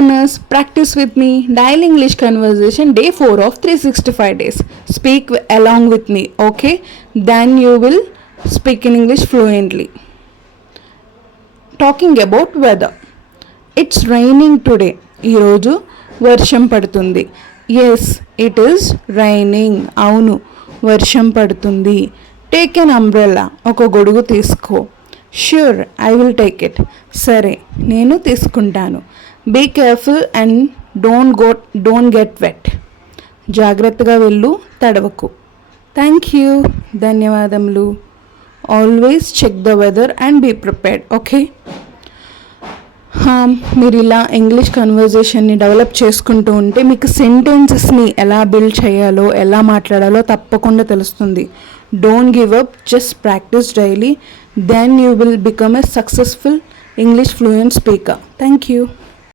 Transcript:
learners, practice with me. Dial English Conversation Day 4 of 365 days. Speak along with me, okay? Then you will speak in English fluently. Talking about weather. It's raining today. ఈరోజు వర్షం పడుతుంది. Yes, it is raining. అవును, వర్షం పడుతుంది. Take an umbrella. ఒక గొడుగు తీసుకో. Sure, I will take it. సరే, నేను తీసుకుంటాను. Be careful and don't get wet. జాగ్రత్తగా వెళ్ళు, తడవకు. థ్యాంక్ యూ, ధన్యవాదములు. Always check the weather and be prepared, okay? మీరు ఇలా ఇంగ్లీష్ కన్వర్జేషన్ని డెవలప్ చేసుకుంటూ ఉంటే మీకు సెంటెన్సెస్ని ఎలా బిల్డ్ చేయాలో, ఎలా మాట్లాడాలో తప్పకుండా తెలుస్తుంది. Don't give up, just practice daily. Then you will become a successful English fluent speaker. Thank you.